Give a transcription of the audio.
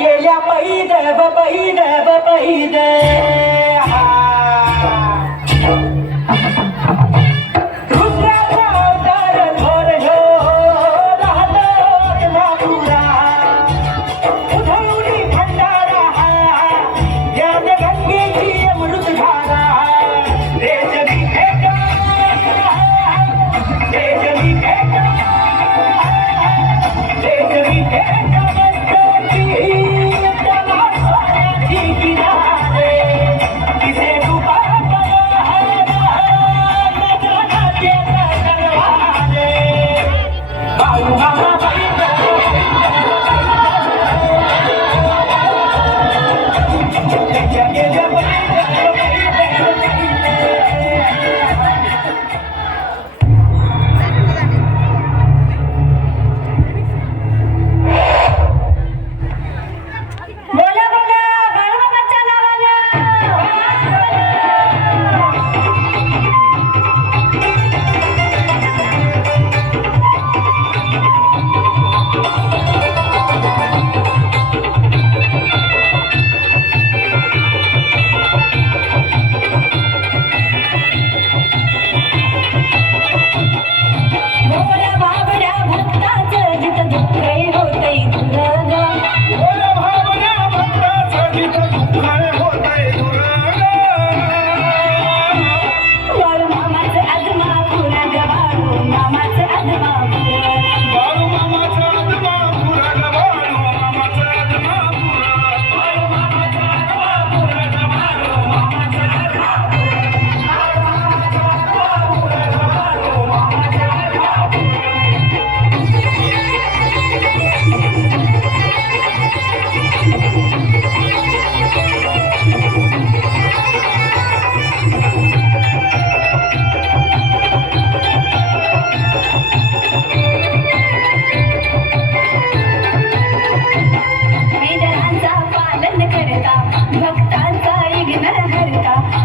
गेल्या पैद ब पैद ब पैद ficar